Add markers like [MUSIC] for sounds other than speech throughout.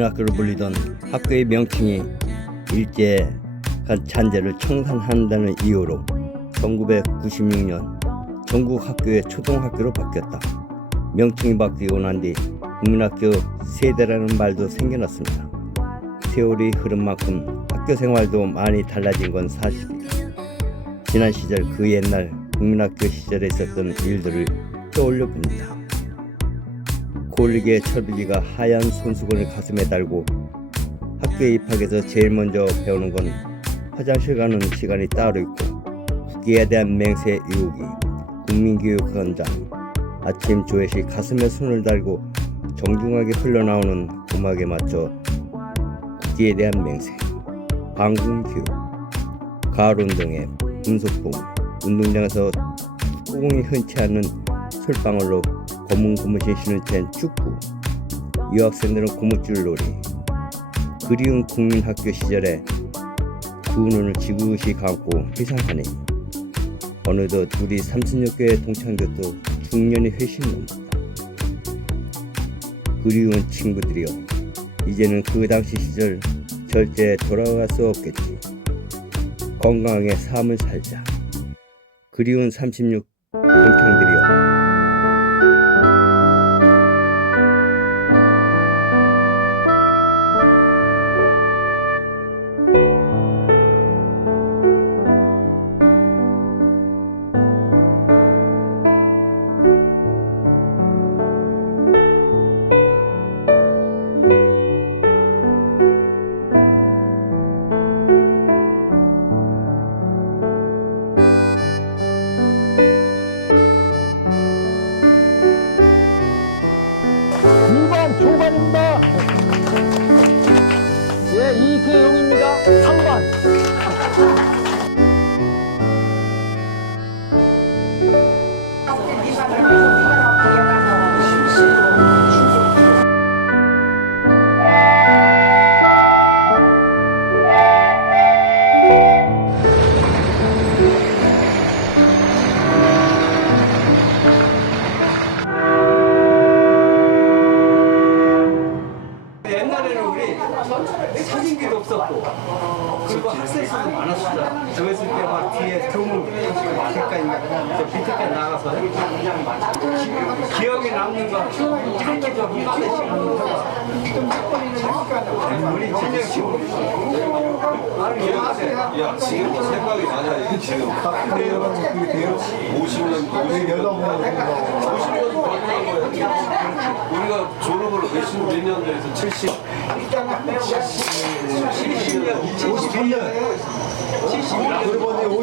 국민학교로 불리던 학교의 명칭이 일제 잔재를 청산한다는 이유로 1996년 전국 학교의 초등학교로 바뀌었다. 명칭이 바뀌고 난 뒤 국민학교 세대라는 말도 생겨났습니다. 세월이 흐른 만큼 학교 생활도 많이 달라진 건 사실이다. 지난 시절 그 옛날 국민학교 시절에 있었던 일들을 떠올려 봅니다. 고울리게 철비기가 하얀 손수건을 가슴에 달고 학교에 입학해서 제일 먼저 배우는 건 화장실 가는 시간이 따로 있고 국기에 대한 맹세 이후기 국민교육원장 아침 조회시 가슴에 손을 달고 정중하게 흘러나오는 음악에 맞춰 국기에 대한 맹세 방군교육 가을 운동회 금속봉 운동장에서 축구공이 흔치 않는 솔방울로 검은 고무신 신은 채 축구 유학생들은 고무줄 놀이 그리운 국민학교 시절에 두 눈을 지그시 감고 회상하니 어느덧 우리 36교의 동창들도 중년이 회심 넘었다. 그리운 친구들이여 이제는 그 당시 시절 절대 돌아갈 수 없겠지. 건강하게 삶을 살자. 그리운 36 동창들이여 야 지금 뭐 생각이 나냐 이게 지금 50년 50년 50년 전인 거야 우리가 졸업을 몇십 몇 년도에서 70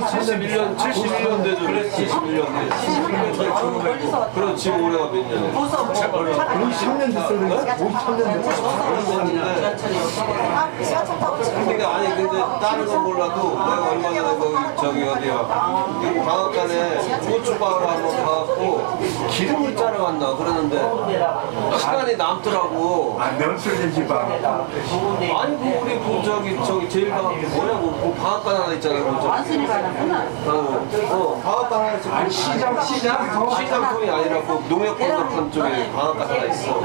71년 71년대도 71년 대 71년 대 졸업했고 그럼 지금 올해가 몇 년이야 53년 됐어요. 53년 근데 아니 근데 다른 건 몰라도 내가 얼마 전에 거기 저기 어디야? 그 방앗간에 고추밥을 한번 봐갖고 기름을 짜러 간다 그러는데 시간이 남더라고. 아, 면술된 집안. 아니 그 우리 그 저기 저기 제일 방앗 뭐냐고 그 방앗간 하나 있잖아 그 완순이 받았구나. 어, 어. 방앗간 하나 있어 그 시장 시장 시장통이 아니라 그 농협 건너편 쪽에 방앗간 하나 있어.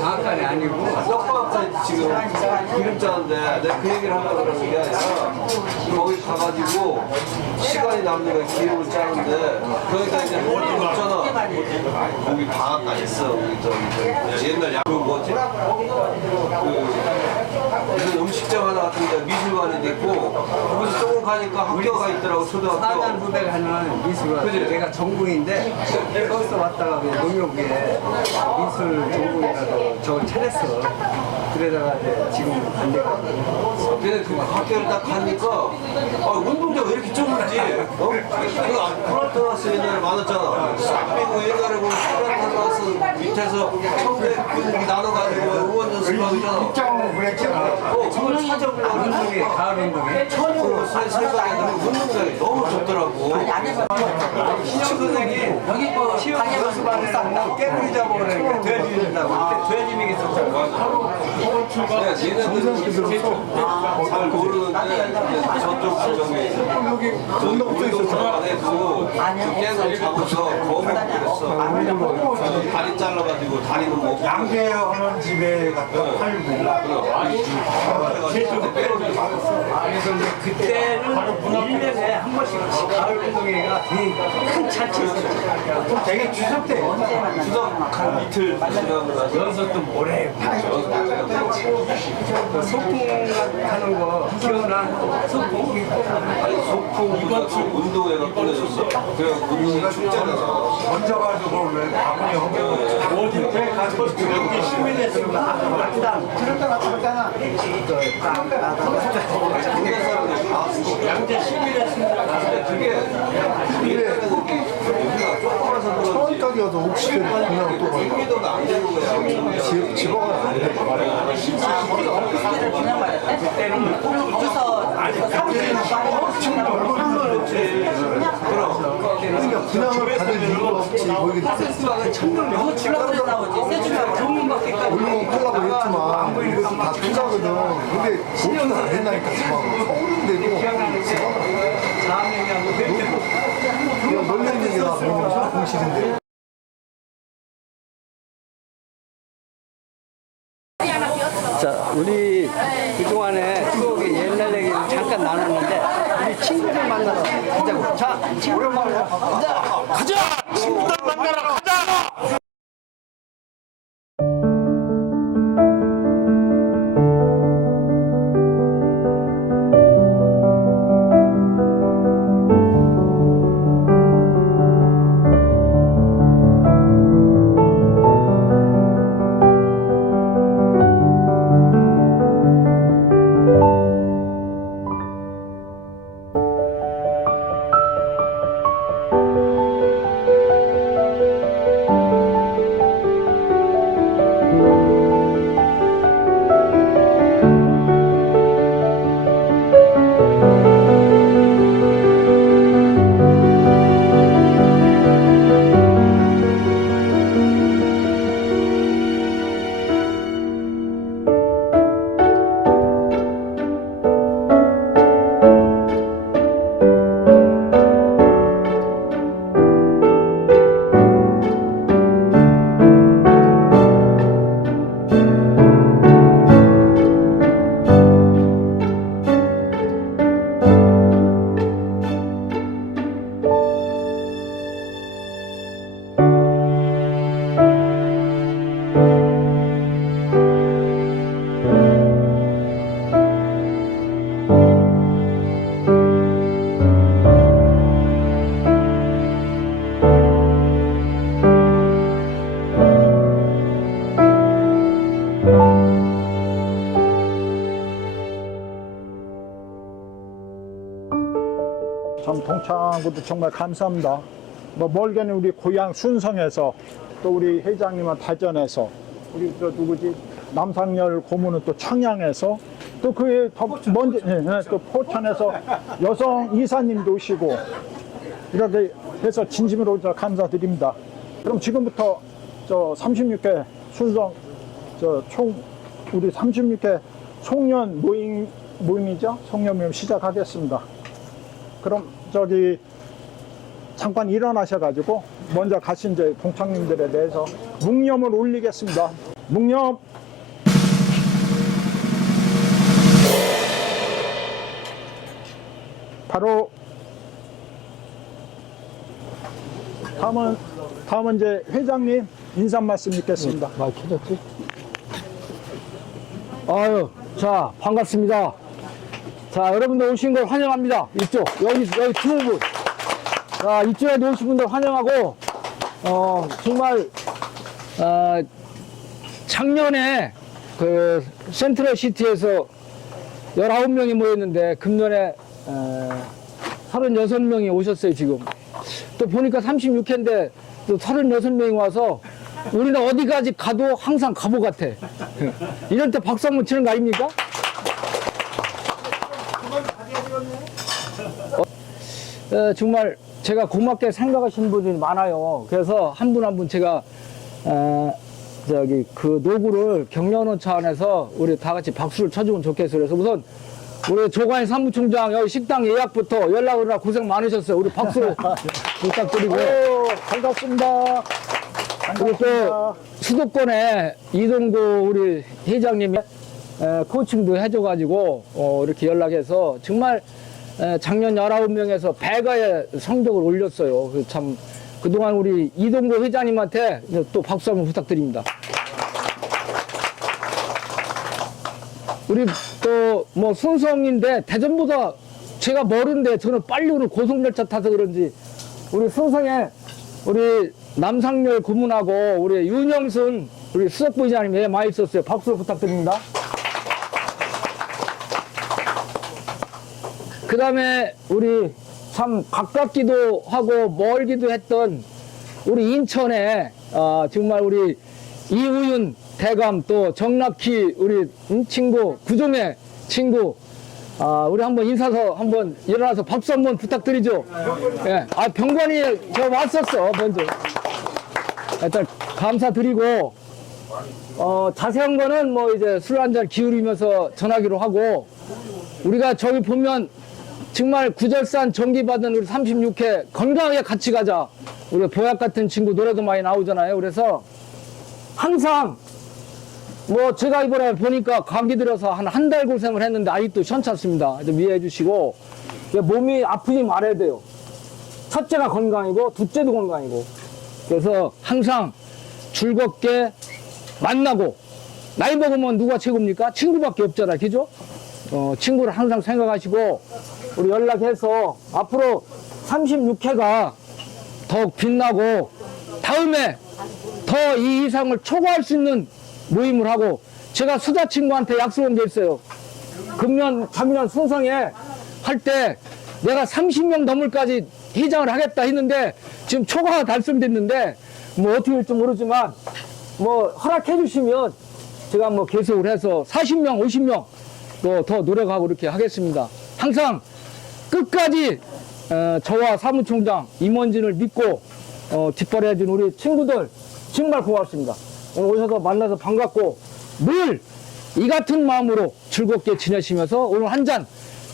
방학간이 아니고. 떡방앗간 지금 기름 짜는데 내가 그 얘기를 하려고 그러는 게 아니라 거기 가가지고 시간이 남는 거야 기름을 짜는데. 거기다 이제 홀이 없잖아. 거기 방앗간 있어 거기 저기. 저기 옛날 야그 뭐지 그 하나 같은데 미술관이 있고 거기서 조금 가니까 학교가 있더라고 초등학교. 사단 후배가 하는 미술관. 그지? 내가 전공인데 버스 왔다가 그 농협에 미술 전공이라도 저걸 차렸어 그러다가 이제 지금 안 되거든 근데 그 학교를 딱 가니까 아, 운동장 왜 이렇게 좁은지. 어? 그 프란타나스 옛날에 많았잖아. 그리고 옛날에 그 프란타나스 밑에서 청백 나눠가지고 응원 연습하잖아 입장을 보냈잖아. 어, 그걸 찾아보려고 운동회 가을 운동회 천으로 생각에 운동장이 너무 좁더라고. 시청선생이 여기 거 시험 연습하면서 깨물이 잡아오라니까 돼지 준다고. 그때 돼지 먹였었잖아. 내가 얘네들은 잘 모르는데 저 저쪽 저기 여기 운동도. 안그 깨서 잡아서 먹고 그랬어. 다리 잘라가지고 다리도 먹고. 양계하는 집에 갖다 팔고. 그래서 이제 그때는 1년에 한 번씩 가을 운동회가 되게 큰 잔치였어요. 되게 추석 때 추석 한 이틀 연속도 모래 그 소풍 하는 거 기억나? 소풍? 아니 소풍 주 운동회가 꺼내줬어. 그래 운동회 축제잖아. 먼저 가지고 왜 아버지 하면 어디 가지고 여기 시민했으면 동네 사람들이 다 왔어. 양재 시민했습니다. 그게 그런지 처음까지여서 옥시대 그냥 또 가요. 생기도가 안 되는 거야. 집- 집어가 안 돼. 그러니까 분양을 받을 이유가 없지. 뭐 교문밖에까지 물론 팔라고 했지만 이것도 다 투자거든. 근데 오픈을 안 했나니까 지방. 서울인데도 자명하고 그냥 놀려 있는 게다 보면 공실인데. 자, 우리 창구도 정말 감사합니다. 뭐 멀게는 우리 고향 순성에서 또 우리 회장님은 다전에서 우리 저 누구지 남상열 고문은 또 청양에서 또 그에 더 먼저 예, 예, 또 포천에서 여성 이사님도 오시고 이렇게 해서 진심으로 저 감사드립니다. 그럼 지금부터 저 36회 순성 저 총 우리 36회 송년 모임 모임이죠. 송년 모임 시작하겠습니다. 그럼 저기 잠깐 일어나셔가지고 먼저 가신 이제 동창님들에 대해서 묵념을 올리겠습니다. 묵념. 바로 다음은 다음은 이제 회장님 인사 말씀 있겠습니다. 말 켜졌지? 아유, 자, 반갑습니다. 자, 여러분들 오신 걸 환영합니다. 이쪽, 여기, 여기 두 분. 자, 이쪽에 오신 분들 환영하고, 어, 정말, 어, 작년에 그 센트럴 시티에서 19명이 모였는데, 금년에, 어, 36명이 오셨어요, 지금. 또 보니까 36회인데, 또 36명이 와서, 우리는 어디까지 가도 항상 가보 같아. 이럴 때 박수 한번 치는 거 아닙니까? 어, 정말 제가 고맙게 생각하시는 분들이 많아요. 그래서 한 분 한분 제가 어, 저기 그 노구를 격려하는 차원에서 우리 다 같이 박수를 쳐주면 좋겠어요. 그래서 우선 우리 조관희 사무총장 여기 식당 예약부터 연락 오느라 고생 많으셨어요. 우리 박수로 [LAUGHS] 부탁드리고. 오, 반갑습니다. 그리고 또 수도권에 이동구 우리 회장님이 에, 코칭도 해줘가지고 어, 이렇게 연락해서 정말 에, 작년 19명에서 배가의 성적을 올렸어요. 그참 그동안 우리 이동구 회장님한테 또 박수 한번 부탁드립니다. 우리 또 뭐 순성인데 대전보다 제가 멀은데 저는 빨리 오는 고속열차 타서 그런지 우리 순성에 우리 남상열 고문하고 우리 윤영순 우리 수석부 의장님 예, 많이 있었어요. 박수 부탁드립니다. 그 다음에 우리 참 가깝기도 하고 멀기도 했던 우리 인천에 아, 정말 우리 이우윤 대감 또 정락희 우리 음, 친구 구종의 친구 아, 우리 한번 인사서 한번 일어나서 박수 한번 부탁드리죠. 예. 아, 병관이 저 왔었어, 먼저. 일단 감사드리고, 어, 자세한 거는 뭐 이제 술 한 잔 기울이면서 전하기로 하고, 우리가 저기 보면 정말 구절산 정기 받은 우리 36회 건강하게 같이 가자. 우리 보약 같은 친구 노래도 많이 나오잖아요. 그래서 항상 뭐 제가 이번에 보니까 감기 들어서 한 한 달 고생을 했는데 아직도 시원찮습니다. 좀 이해해 주시고 몸이 아프지 말아야 돼요. 첫째가 건강이고 둘째도 건강이고 그래서 항상 즐겁게 만나고 나이 먹으면 누가 최고입니까? 친구밖에 없잖아, 그죠? 어, 친구를 항상 생각하시고 우리 연락해서 앞으로 36회가 더욱 빛나고 다음에 더 이 이상을 초과할 수 있는 모임을 하고 제가 수다 친구한테 약속한 게 있어요. 금년 작년 순성에 할 때 내가 30명 넘을까지 회장을 하겠다 했는데 지금 초과가 달성됐는데 뭐 어떻게 될지 모르지만 뭐 허락해 주시면 제가 뭐 계속을 해서 40명, 50명 또 더 노력하고 이렇게 하겠습니다. 항상 끝까지 어, 저와 사무총장 임원진을 믿고 어, 뒷바라진 우리 친구들 정말 고맙습니다. 오늘 오셔서 만나서 반갑고 늘 이 같은 마음으로 즐겁게 지내시면서 오늘 한 잔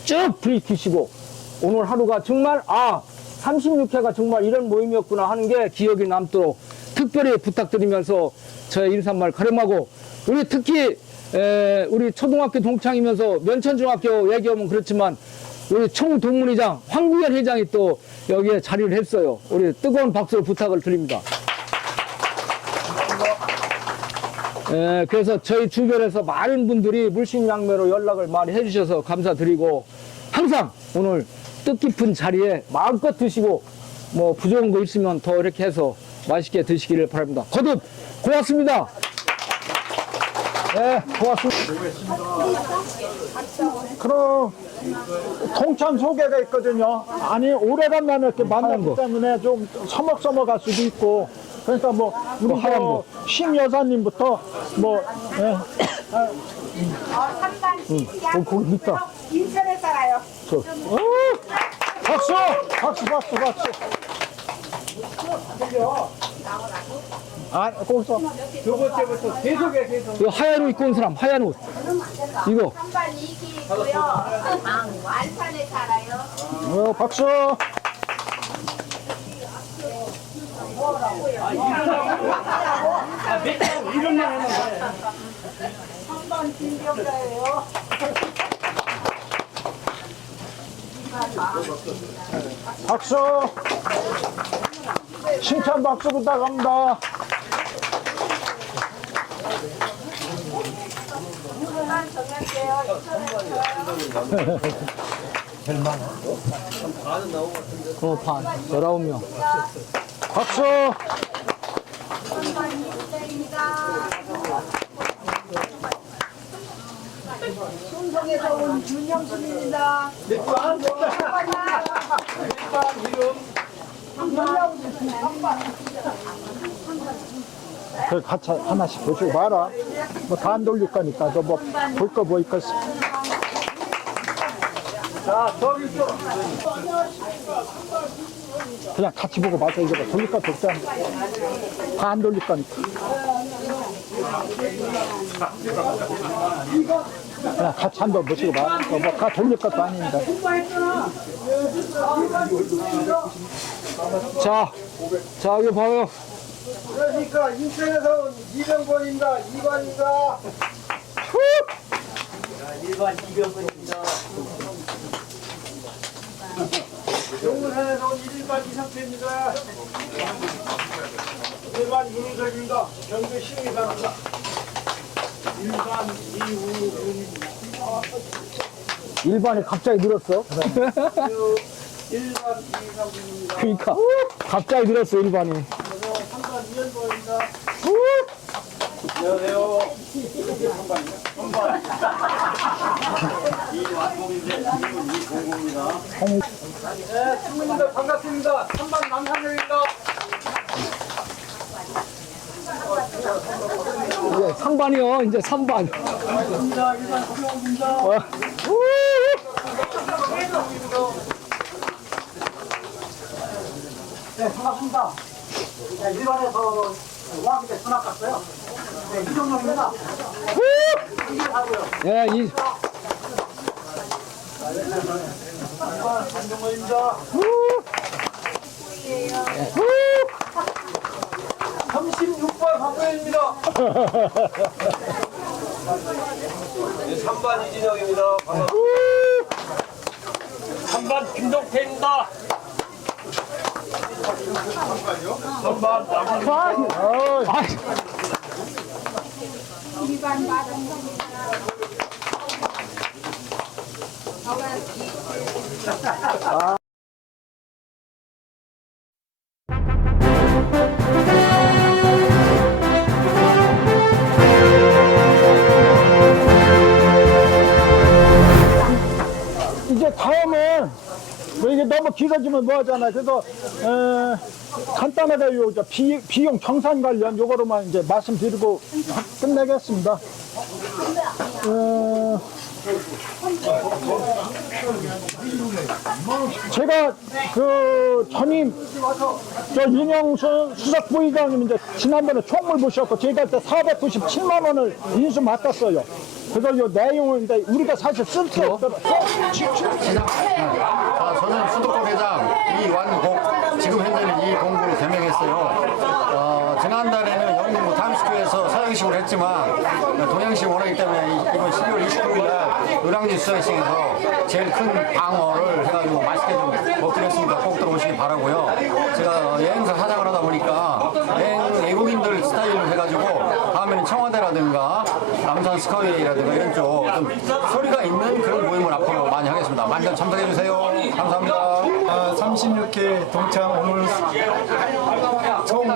쭉 들이키시고 오늘 하루가 정말 아 36회가 정말 이런 모임이었구나 하는 게 기억이 남도록 특별히 부탁드리면서 저의 인사말 가름하고 우리 특히 에, 우리 초등학교 동창이면서 면천중학교 얘기하면 그렇지만 우리 총동문회장 황구현 회장이 또 여기에 자리를 했어요. 우리 뜨거운 박수를 부탁을 드립니다. 예, 그래서 저희 주변에서 많은 분들이 물심양매로 연락을 많이 해주셔서 감사드리고 항상 오늘 뜻깊은 자리에 마음껏 드시고 뭐 부족한 거 있으면 더 이렇게 해서 맛있게 드시기를 바랍니다. 거듭 고맙습니다. 네, 고맙습니다. 그럼 동창 소개가 있거든요. 아니 오래간만에 이렇게 만났기 거. 때문에 좀 서먹서먹할 수도 있고 그러니까 뭐 우리 뭐 하얀 뭐 거. 심 여사님부터 뭐 예. 어, 3반 어, 거기 있다. 인천에 살아요. 저, 어, 박수 박수 박수 박수. 아 거기서 두 번째부터 계속해 계속. 이거 하얀 옷 입고 온 사람, 하얀 옷. 이거. 3반 이기고요. 안산에 살아요. 어, 박수. 이름만. 3반 김병자예요. 박수. 칭찬 박수 부탁합니다. 살아요. 어, 반. 19명. 박수. 3반 이기입니다. 충성에서 온 윤영순입니다. 그 같이 하나씩 보시고 봐라. 뭐 다 안 돌릴 거니까 너뭐볼 거 뭐 있겠어. 자, 저기 또. 그냥 같이 보고 맞아 이거 봐. 돌릴 거 없잖아. 다안 돌릴 거니까. 그냥 같이 한번 모시고 봐. 뭐 가 돌릴 것도 아닌데. 자, 자, 여기 봐요. 그러니까 인천에서 온 이병권입니다. 이관입니다. 용문산에서 온 일반 이상태입니다. 일반 이우석입니다. 경주. 일반 이우윤입니다. 일반이 갑자기 늘었어. 일반. 그러니까 갑자기 늘었어 일반이. 한반 이현보입니다. 안녕하세요. 네, 친구님들 반갑습니다. 한반 남산역입니다. 이제 상반이요. 이제 3반. 반갑습니다. 일반 수영입니다. 어. 네, 반갑습니다. 네, 일반에서 때 전학 갔어요. 네, 이정명입니다. 예, 이 안정원입니다. 36번 박근혜입니다. 3반 이진영입니다. 반갑습니다. 한반 김동태입니다. 아, 일반 마동입 다음은 뭐 이게 너무 길어지면 뭐 하잖아. 그래서 어, 간단하게 요 비용 정산 관련 요거로만 이제 말씀드리고 끝내겠습니다. 어, 제가 그 전임 저 윤영수 수석 부의장님 이제 지난번에 총물 보셨고 제가 그때 497만 원을 인수 맡았어요. 그래서 요 이제 우리가 사실 쓸 수 없더라. 자, 저는 수도권 회장 이완곡, 지금 현재는 이봉구로 개명했어요. 어, 지난달에는 영국 타임스퀘어에서 서양식으로 했지만 동양식이 원하기 때문에 이- 이번 12월 29일 날 을왕리 수양식에서 제일 큰 방어를 해가지고 맛있게 좀 먹드렸으니까 꼭 들어오시기 바라고요. 제가 여행사 사장을 하다 보니까 여행 외국인들 스타일로 해가지고 다음에는 청와대라든가 남산 스카이라든가 이런 쪽 좀 소리가 있는 그런 모임을 앞으로 많이 하겠습니다. 많이 참석해 주세요. 감사합니다. 아, 36회 동창 오늘 총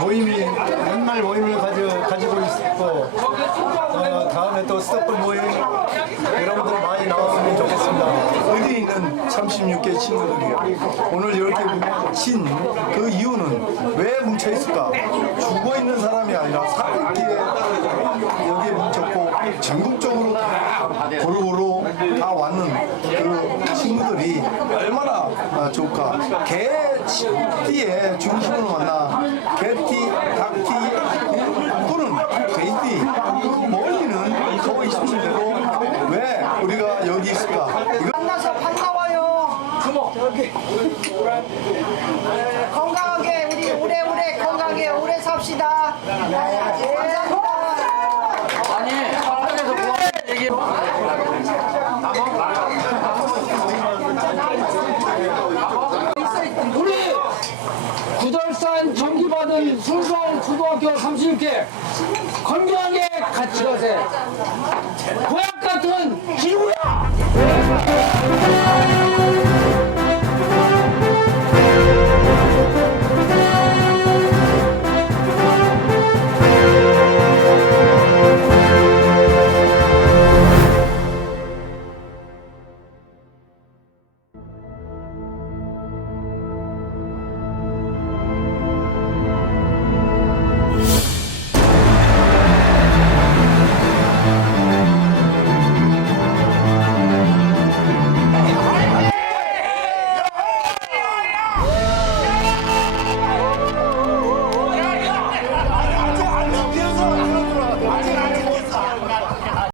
모임이 연말 모임을 가져, 가지고 있고 어, 다음에 또 스토플 모임 여러분들 많이 나왔으면 좋겠습니다. 어디 있는 36개 친구들이 오늘 이렇게 뭉친 그 이유는 왜 뭉쳐 있을까? 죽어 있는 사람이 아니라 살기에 여기에 뭉쳤고 전국적으로 다 골고루 다 왔는 그 친구들이 얼마나 아, 좋을까? 개띠의 중심으로 만나 개띠, 닭띠 또는 돼지띠 그 멀리는 보고 있는 대로 왜 우리가 여기 있을까? 만나서 반가워요. 건강하게 [LAUGHS] 정신 있게 건강하게 같이 가세요. 고향 같은 기후야.